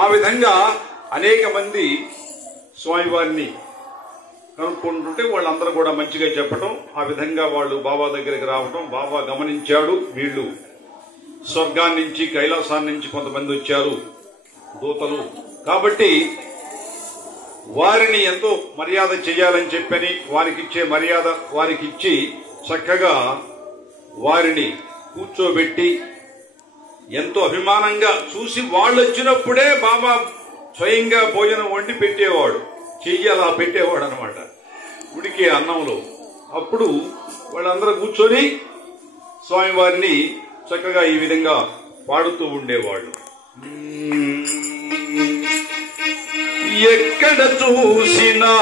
ఆ విధంగా అనేక మంది స్వామివారిని కనుక్కుంటుంటే వాళ్ళందరూ కూడా మంచిగా చెప్పటం, ఆ విధంగా వాళ్ళు బాబా దగ్గరికి రావటం. బాబా గమనించాడు, వీళ్ళు స్వర్గాన్ని నుంచి కైలాసాన్ని నుంచి కొంతమంది వచ్చారు దూతలు, కాబట్టి వారిని ఎంతో మర్యాద చేయాలని చెప్పని వారికిచ్చే మర్యాద వారికిచ్చి చక్కగా వారిని కూర్చోబెట్టి ఎంతో అభిమానంగా చూసి వాళ్ళు వచ్చినప్పుడే బాబా స్వయంగా భోజనం వండి పెట్టేవాడు, చెయ్యి అలా పెట్టేవాడు అనమాట ఉడికే అన్నంలో. అప్పుడు వాళ్ళందరూ కూర్చొని స్వామివారిని చక్కగా ఈ విధంగా పాడుతూ ఉండేవాళ్ళు. ఎక్కడ చూసినా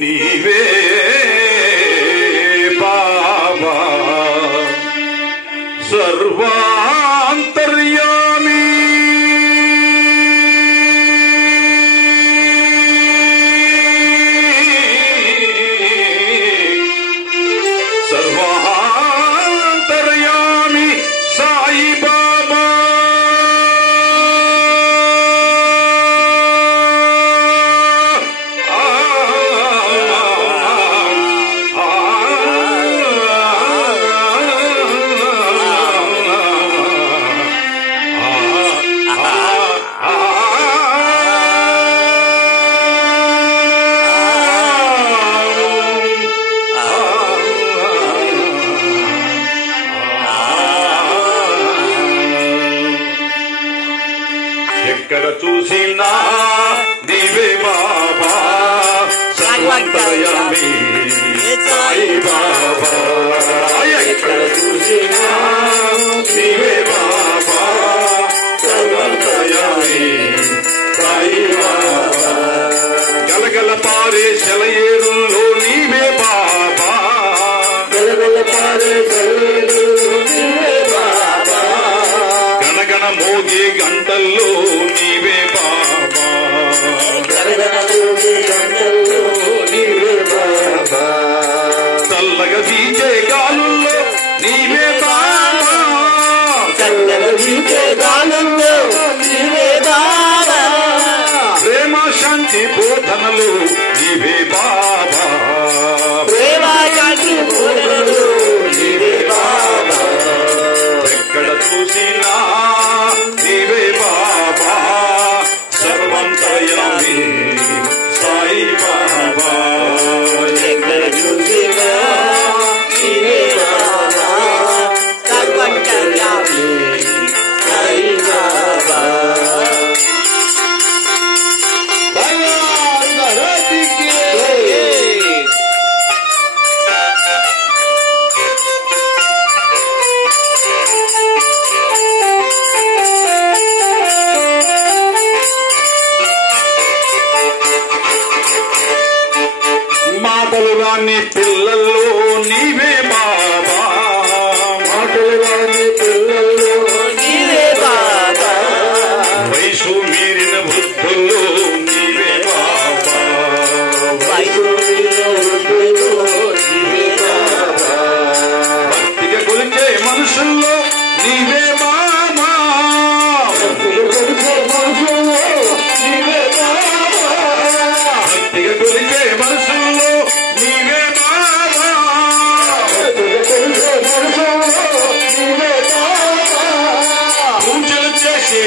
నీవే బాబా సర్వాంతర్యామి, సర్వాంతర్యామి సాయి బాబా. ఎక్కడ చూసినా నీవే బాబా సర్వాంతర్యామి సాయి బాబా. ఎక్కడ చూసినా నీవే బాబా సర్వాంతర్యామి సాయి బాబా. గలగల పారే సెలయేరుల్లో నీవే బాబా, గలగల పారే సెలయేరుల్లో నీవే బాబా. గణగణ మోగే గంటల్లో నీవే బాబా, గణగణ మోగే గంటల్లో నీవే బాబా. చల్లగా వీచే గాలుల్లో నీవే బాబా, చల్లగా వీచే గాలుల్లో నీవే బాబా. ప్రేమ శాంతి బోధనలు నీవే బాబా, ప్రేమ శాంతి బోధనలు నీవే బాబా. ఎక్కడ చూసినా నీవే బాబా సర్వాంతర్యామి సాయి బాబా. ఎక్కడ చూసినా నీవే బాబా సర్వాంతర్యామి సాయి బాబా. మాటలు రాని పిల్లల్లో నీవే బాబా, మాటలు రాని పిల్లల్లో నీవే బాబా. వయసు మీరిన వృద్ధుల్లో నీవే బాబా, వయసు మీరిన వృద్ధుల్లో నీవే బాబా. భక్తిగా కొలిచే మనుషుల్లో నీవే బాబా, భక్తిగా కొలిచే మనుషుల్లో నీవే బాబా. భక్తిగా కొలిచే మనుషుల్లో నీవే బాబా, పూజలు చేసే